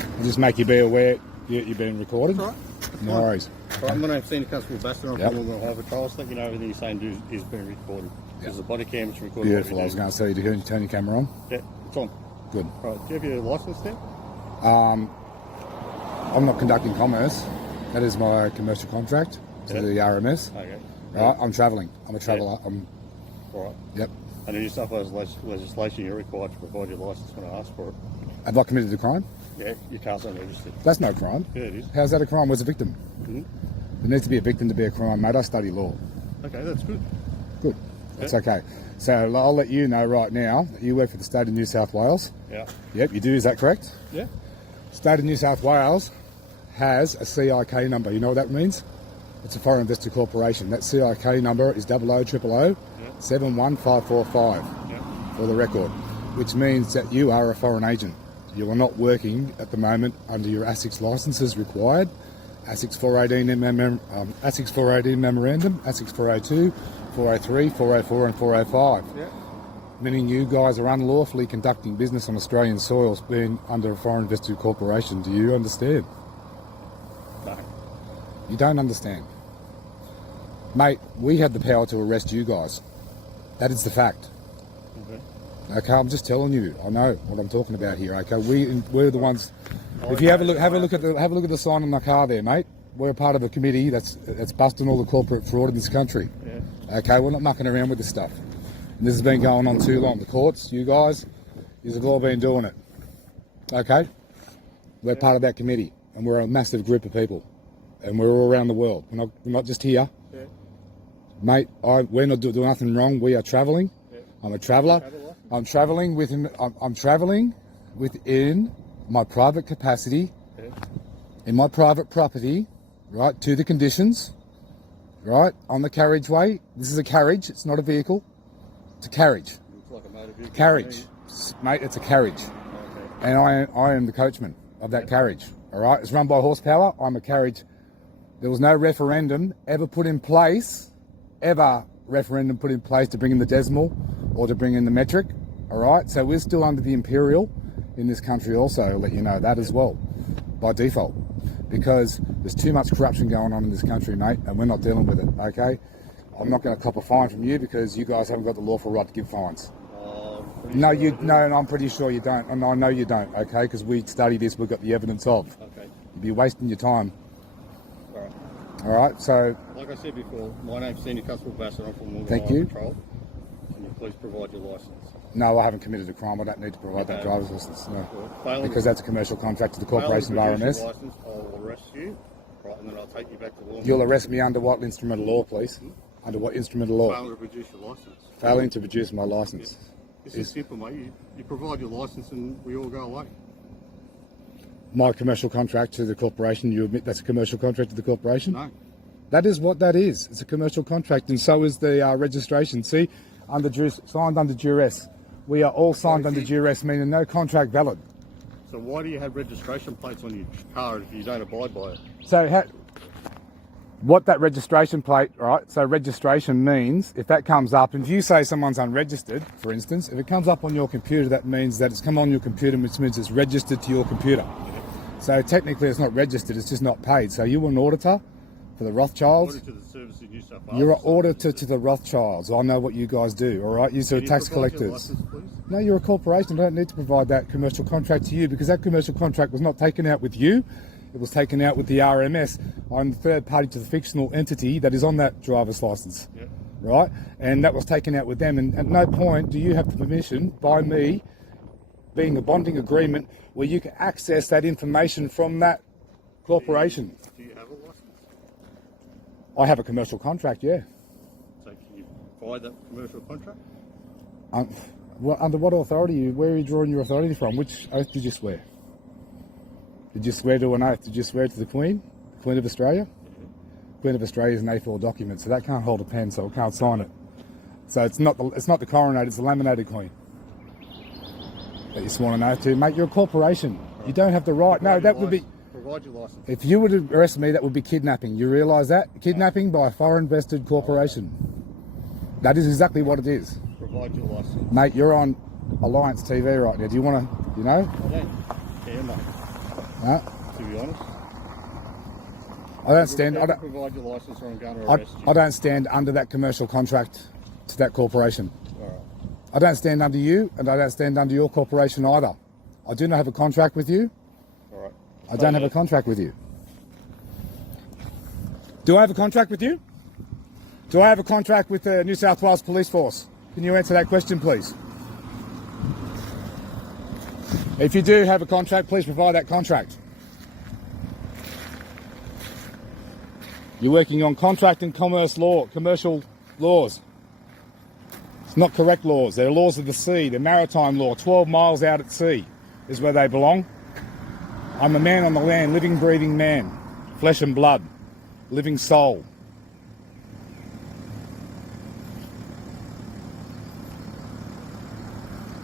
I'll just make you be aware you're being recorded. That's all right. No worries. Right, my name's Senior Constable Baston. I'm Yep. from Wollongong High Patrol. I think you know everything you're saying is being recorded. There's a body cam that's recording. Beautiful. I was going to say, you to turn your camera on. Yeah, it's on. Good. Right, do you have your licence there? I'm not conducting commerce. That is my commercial contract to the RMS. Okay. Right, I'm travelling. I'm a traveller. All right. Yep. And in New South Wales legislation, you're required to provide your licence when I ask for it. Have I committed a crime? Yeah, your car's unregistered. That's no crime. Yeah, it is. How's that a crime? Where's a victim? Mm-hmm. There needs to be a victim to be a crime, mate. I study law. Okay, that's good. Good. That's okay. So I'll let you know right now that you work for the state of New South Wales. Yeah. Yep, you do. Is that correct? Yeah. State of New South Wales has a CIK number. You know what that means? It's a Foreign Investor Corporation. That CIK number is 0000 71545 for the record, which means that you are a foreign agent. You are not working at the moment under your ASICS licences required. ASICS 418 ASICS 418 memorandum, ASICS 402, 403, 404 and 405. Yeah. Meaning you guys are unlawfully conducting business on Australian soils being under a Foreign Investor Corporation. Do you understand? No. You don't understand. Mate, we have the power to arrest you guys. That is the fact. Okay, I'm just telling you. I know what I'm talking about here. Okay, we're the ones. If you have a look at the sign on the car there, mate. We're a part of a committee that's busting all the corporate fraud in this country. Yeah. Okay, we're not mucking around with this stuff. And this has been going on too long. The courts, you guys, you've all been doing it. Okay, we're part of that committee, and we're a massive group of people, and we're all around the world. We're not just here, Yeah. mate. We're not doing nothing wrong. We are travelling. Yeah. I'm a traveller. I'm travelling within. I'm travelling within my private capacity, in my private property, right, to the conditions, right, on the carriageway. This is a carriage. It's not a vehicle. It's a carriage. Looks like a motor vehicle. Carriage, mate. It's a carriage, Okay. and I am the coachman of that carriage. All right. It's run by horsepower. I'm a carriage. There was no referendum ever put in place, to bring in the decimal or to bring in the metric. All right, so we're still under the imperial in this country also, I'll let you know that as well, by default, because there's too much corruption going on in this country, mate, and we're not dealing with it, okay? I'm not going to cop a fine from you because you guys haven't got the lawful right to give fines. No, I'm pretty sure you don't, and I know you don't, okay, because we study this, we've got the evidence of. Okay. You'd be wasting your time. All right. All right, so... Like I said before, my name's Senior Constable Baston. I'm from Wollongong Thank High you. Patrol. Can you please provide your licence? No, I haven't committed a crime. I don't need to provide that Okay. driver's license, no. Failing Because that's a commercial contract to the failing corporation to of produce RMS. your licence, I'll arrest you. Right, and then I'll take you back to Wollongong. You'll arrest me under what instrument of law, please? Under what instrument of law? Failing to produce your licence. Failing to produce my licence. This is simple, mate. You provide your licence and we all go away. My commercial contract to the corporation, you admit that's a commercial contract to the corporation? No. That is what that is. It's a commercial contract, and so is the registration. See, signed under duress. We are all signed under duress, meaning no contract valid. So why do you have registration plates on your car if you don't abide by it? So what that registration plate, right? So registration means if that comes up, if you say someone's unregistered, for instance, if it comes up on your computer, that means that it's come on your computer, which means it's registered to your computer. So technically it's not registered, it's just not paid. So you were an auditor for the Rothschilds. Auditor to the Service in New South Wales. You're an auditor to the Rothschilds. I know what you guys do, all right? You're tax collectors. License, please? No, you're a corporation. I don't need to provide that commercial contract to you because that commercial contract was not taken out with you. It was taken out with the RMS. I'm the third party to the fictional entity that is on that driver's license, Yeah. right? And that was taken out with them. And at no point do you have the permission by me being a bonding agreement where you can access that information from that corporation. Do you have a licence? I have a commercial contract, yeah. So can you provide that commercial contract? Under what authority? Where are you drawing your authority from? Which oath did you swear? Did you swear to an oath? Did you swear to the Queen? The Queen of Australia? Queen of Australia is an A4 document, so that can't hold a pen, so it can't sign it. So it's not the coronated, it's the laminated Queen that you sworn an oath to. Mate, you're a corporation. You don't have the right. No, that would be... Provide your licence. If you were to arrest me, that would be kidnapping. You realise that? Kidnapping by a foreign vested corporation. That is exactly what it is. Provide your licence. Mate, you're on Alliance TV right now. Do you want to, you know? I don't care, mate. No, to be honest. I don't stand. I Never don't. provide your license or I'm going to I, arrest you. I don't stand under that commercial contract to that corporation. All right. I don't stand under you, and I don't stand under your corporation either. I do not have a contract with you. All right. I don't have a contract with you. Do I have a contract with you? Do I have a contract with the New South Wales Police Force? Can you answer that question, please? If you do have a contract, please provide that contract. You're working on contract and commerce law, commercial laws. It's not correct laws. They're laws of the sea. They're maritime law. 12 miles out at sea is where they belong. I'm a man on the land, living, breathing man, flesh and blood, living soul.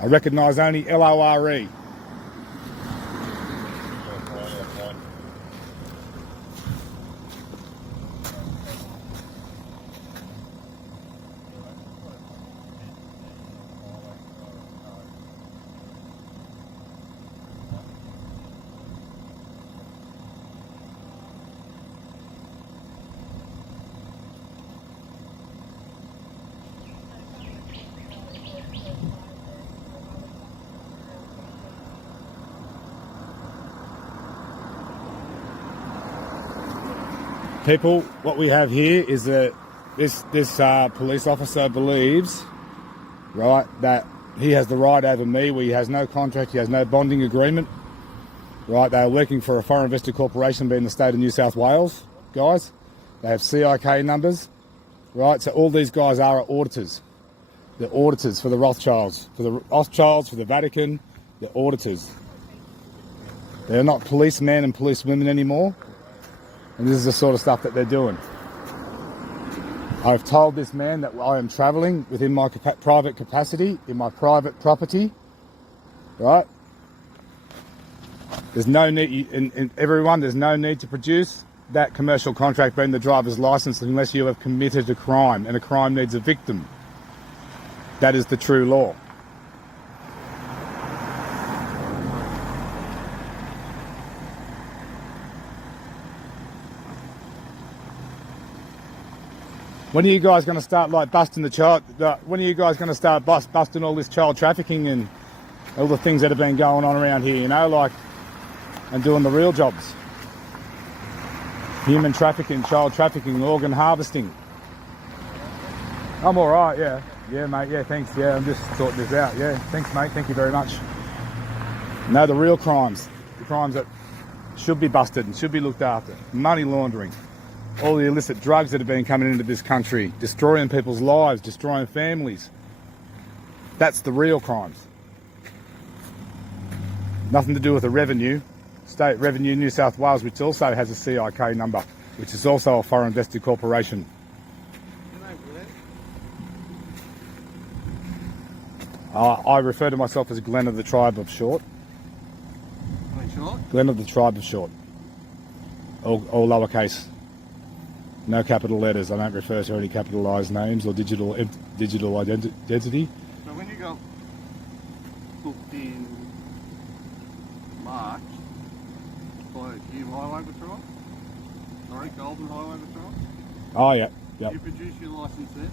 I recognise only LORE. People, what we have here is that this police officer believes, right, that he has the right over me where he has no contract, he has no bonding agreement, right? They are working for a foreign invested corporation being the state of New South Wales, guys. They have CIK numbers, right? So all these guys are auditors. They're auditors for the Rothschilds, for the Vatican, they're auditors. They're not policemen and policewomen anymore. And this is the sort of stuff that they're doing. I've told this man that I am travelling within my private capacity, in my private property, right? There's no need, and everyone, there's no need to produce that commercial contract being the driver's license unless you have committed a crime, and a crime needs a victim. That is the true law. When are you guys going to start like busting the child? When are you guys going to start busting all this child trafficking and all the things that have been going on around here? You know, like, and doing the real jobs, human trafficking, child trafficking, organ harvesting. I'm all right. Yeah, mate. Yeah, thanks. Yeah, I'm just sorting this out. Yeah, thanks, mate. Thank you very much. No, the real crimes, the crimes that should be busted and should be looked after. Money laundering. All the illicit drugs that have been coming into this country, destroying people's lives, destroying families. That's the real crimes. Nothing to do with the revenue. State Revenue New South Wales, which also has a CIK number, which is also a foreign invested corporation. I refer to myself as Glenn of the Tribe of Short. Glenn of the Tribe of Short. All lowercase. No capital letters. I don't refer to any capitalised names or digital identity. So when you got booked in March by Hume Highway Patrol, sorry, Golden Highway Patrol, Oh yeah, yeah. you produced your licence then?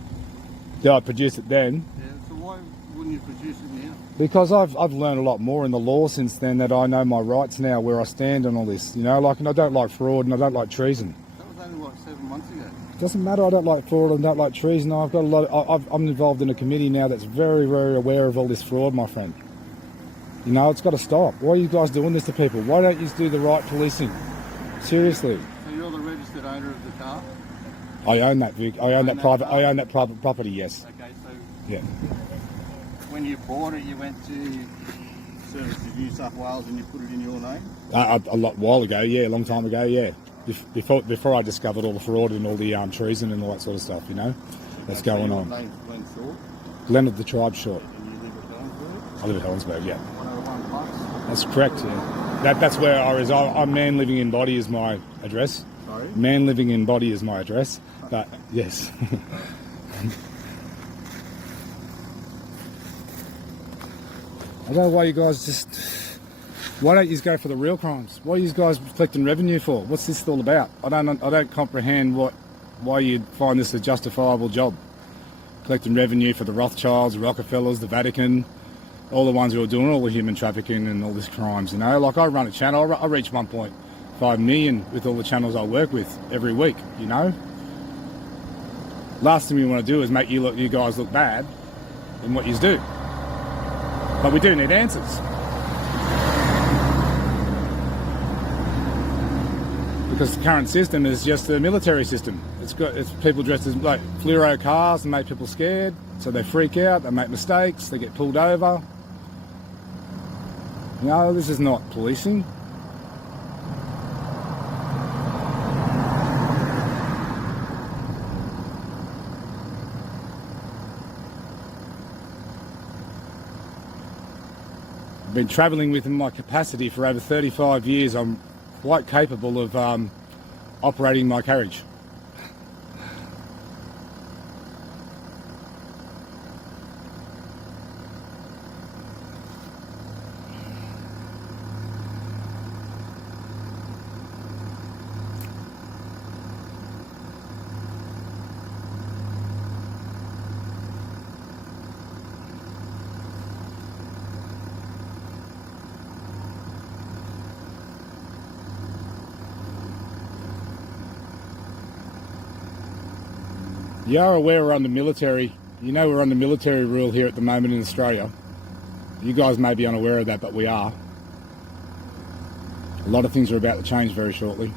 Yeah, I produced it then. Yeah, so why wouldn't you produce it now? Because I've learned a lot more in the law since then, that I know my rights now, where I stand on all this. You know, like, and I don't like fraud and I don't like treason. That was only like 7 months ago. Doesn't matter. I don't like fraud and don't like treason. I've got a lot. I'm involved in a committee now that's very, very aware of all this fraud, my friend. You know, it's got to stop. Why are you guys doing this to people? Why don't you do the right policing? Seriously. So you're the registered owner of the car? I own that. I own that private. I own that private property. Yes. Okay, so Yeah. when you bought it, you went to Services New South Wales and you put it in your name? A while ago. Yeah, a long time ago. Yeah. Before I discovered all the fraud and all the treason and all that sort of stuff. You know, that's going Your on. name's Glenn Short, Glenn of the Tribe Short. and you live at Helensburgh? I live at Helensburgh. Yeah. 101 Bucks? That's correct. Yeah. That's where I reside. I'm Man Living in Body is my address. Sorry? Man Living in Body is my address. But yes. I don't know why you guys just Why don't you go for the real crimes? What are you guys collecting revenue for? What's this all about? I don't comprehend why you'd find this a justifiable job. Collecting revenue for the Rothschilds, the Rockefellers, the Vatican, all the ones who are doing all the human trafficking and all these crimes, you know? Like, I run a channel, I reach 1.5 million with all the channels I work with every week, you know? Last thing we want to do is make you guys look bad in what you do. But we do need answers. Because the current system is just a military system. It's people dressed as like fluoro cars and make people scared, so they freak out, they make mistakes, they get pulled over. You know, this is not policing. I've been travelling within my capacity for over 35 years. I'm quite capable of operating my carriage. You are aware we're under military, you know we're under military rule here at the moment in Australia. You guys may be unaware of that, but we are. A lot of things are about to change very shortly.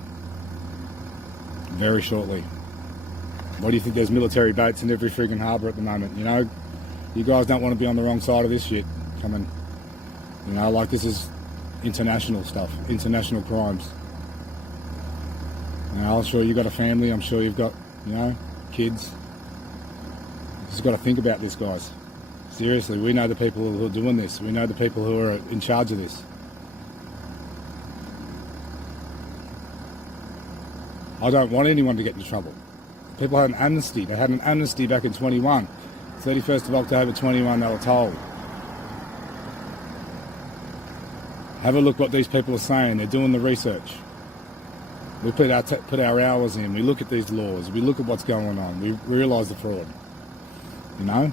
Very shortly. Why do you think there's military boats in every friggin' harbour at the moment, you know? You guys don't want to be on the wrong side of this shit coming. You know, like, this is international stuff, international crimes. You know, I'm sure you've got a family, I'm sure you've got, you know, kids. Just got to think about this, guys. Seriously, we know the people who are doing this. We know the people who are in charge of this. I don't want anyone to get into trouble. People had an amnesty. They had an amnesty back in 21. 31st of October 21, they were told. Have a look what these people are saying. They're doing the research. We put our hours in. We look at these laws. We look at what's going on. We realise the fraud. You know?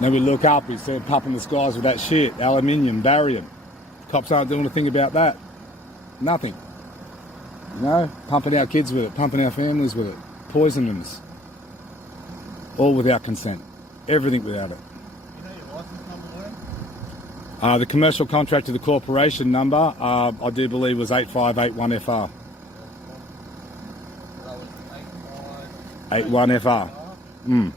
Then we look up, we see pumping the skies with that shit, aluminium, barium. Cops aren't doing a thing about that. Nothing. You know, pumping our kids with it, pumping our families with it, poisoning us. All without consent. Everything without it. You know your license number there? The commercial contract to the corporation number, I do believe was 8581FR. That was 81FR. Mm.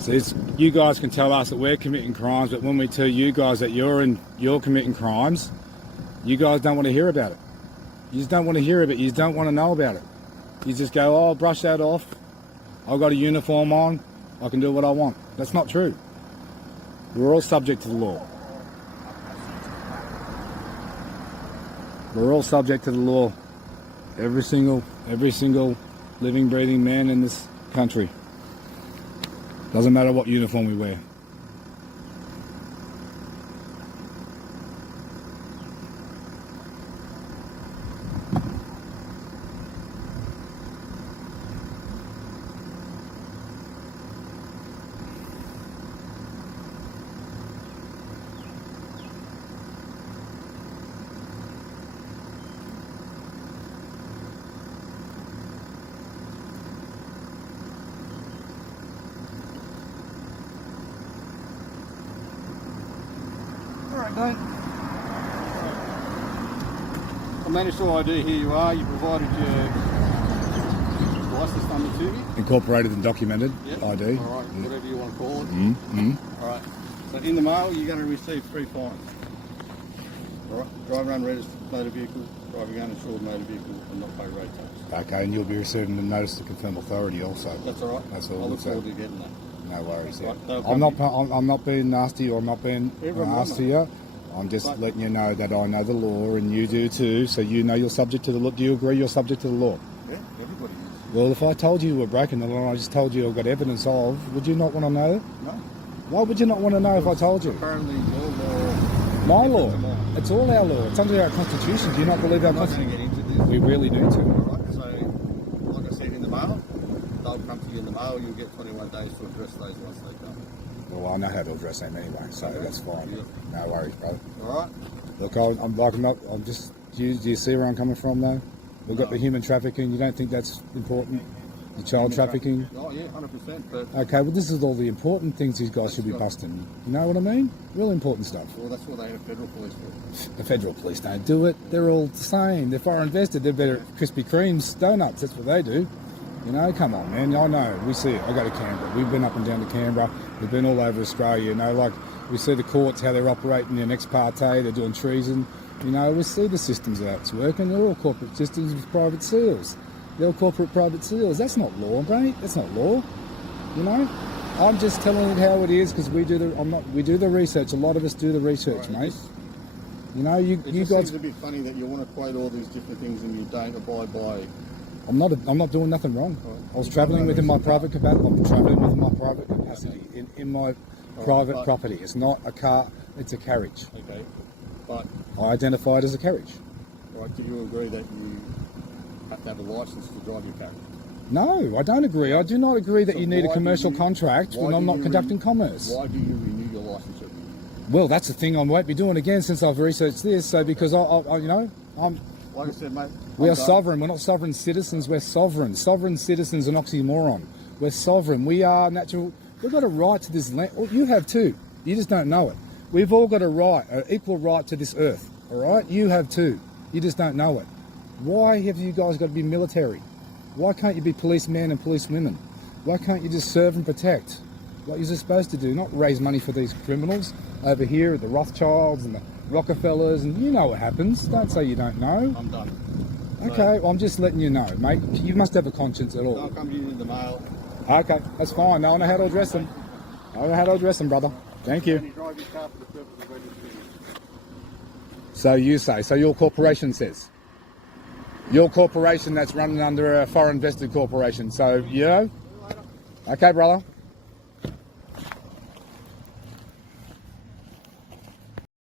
So you guys can tell us that we're committing crimes, but when we tell you guys that you're committing crimes, you guys don't want to hear about it. You just don't want to hear of it. You just don't want to know about it. You just go, oh, brush that off. I've got a uniform on. I can do what I want. That's not true. We're all subject to the law. We're all subject to the law. Every single living, breathing man in this country. Doesn't matter what uniform we wear. Alright, mate. I managed to ID here you are. You provided your license number to me. Incorporated and documented Yep. ID. Alright, whatever you want to call it. Mm-hmm. Alright. So in the mail, you're going to receive 3 fines. Alright. Driver unregistered motor vehicle, driving uninsured motor vehicle, and not pay road tax. Okay, and you'll be receiving a notice to confirm authority also. That's alright. That's all I look good, sir. forward to getting that. No worries. Yeah. Right, they'll I'm not. come I'm not being nasty or I'm not being Everyone nasty to knows. you. I'm just But- letting you know that I know the law and you do too. So you know you're subject to the law. Do you agree you're subject to the law? Yeah, everybody is. Well, if I told you you were breaking the law, and I just told you I've got evidence of, would you not want to know? No. Why would you not want to know if I told you? Apparently, your law. My law. Come on. It's all our law. It's under our constitution. Do you not believe our I'm not going to constitution? get into this. We really need to. Alright, so like I said in the mail, they'll come to you in the mail. You'll get 21 days to address those once they come. Well, I know how to address them anyway, so Okay. that's fine. Yeah. No worries, brother. Alright? Look, I'm like, I'm just. Do you see where I'm coming from, though? We've got No. the human trafficking. You don't think that's important? The child trafficking. Oh yeah, 100%. But Okay, well, this is all the important things these guys should be busting. You know what I mean? Real important stuff. well, that's what they have federal police for. The federal police don't do it. They're all the same. They're foreign invested. They're better at Krispy Kremes, donuts. That's what they do. You know, come on, man. I know. We see it. I go to Canberra. We've been up and down to Canberra. We've been all over Australia. You know, like we see the courts, how they're operating in ex parte. They're doing treason. You know, we see the systems how it's working. They're all corporate systems with private seals. They're all corporate private seals. That's not law, mate. That's not law. You know, I'm just telling it how it is because we do the. We do the research. A lot of us do the research, Right, mate. You know, you It just guys. seems a bit funny that you want to quote all these different things and you don't abide by. I'm not doing nothing wrong. I was travelling within my private capacity. I'm travelling within my private capacity in my private but- property. It's not a car. It's a carriage. Okay. But I identify it as a carriage. right, do you agree that you have to have a license to drive your carriage? No, I don't agree. I do not agree that So you need a why do commercial you- contract why when do I'm not you conducting commerce. Why do you renew your license every year? Well, that's the thing I won't be doing again since I've researched this. So because I you know, Like I said, mate. we I'm are done. sovereign. We're not sovereign citizens. We're sovereign. Sovereign citizens an oxymoron. We're sovereign. We are natural. We've got a right to this land. Well, you have too. You just don't know it. We've all got a right, an equal right to this earth. All right. You have too. You just don't know it. Why have you guys got to be military? Why can't you be policemen and policewomen? Why can't you just serve and protect like you're supposed to do? Not raise money for these criminals over here, the Rothschilds and the Rockefellers, and you know what happens. Don't say you don't know. I'm done. Okay, well, I'm just letting you know, mate. You must have a conscience at So, all. I'll come to you in the mail. Okay, that's fine. I know how to address them. I know how to address them, brother. Thank And you. you drive your car for the purpose of registering. So you say, so your corporation says. Your corporation that's running under a foreign vested corporation. So, you know? Okay, brother.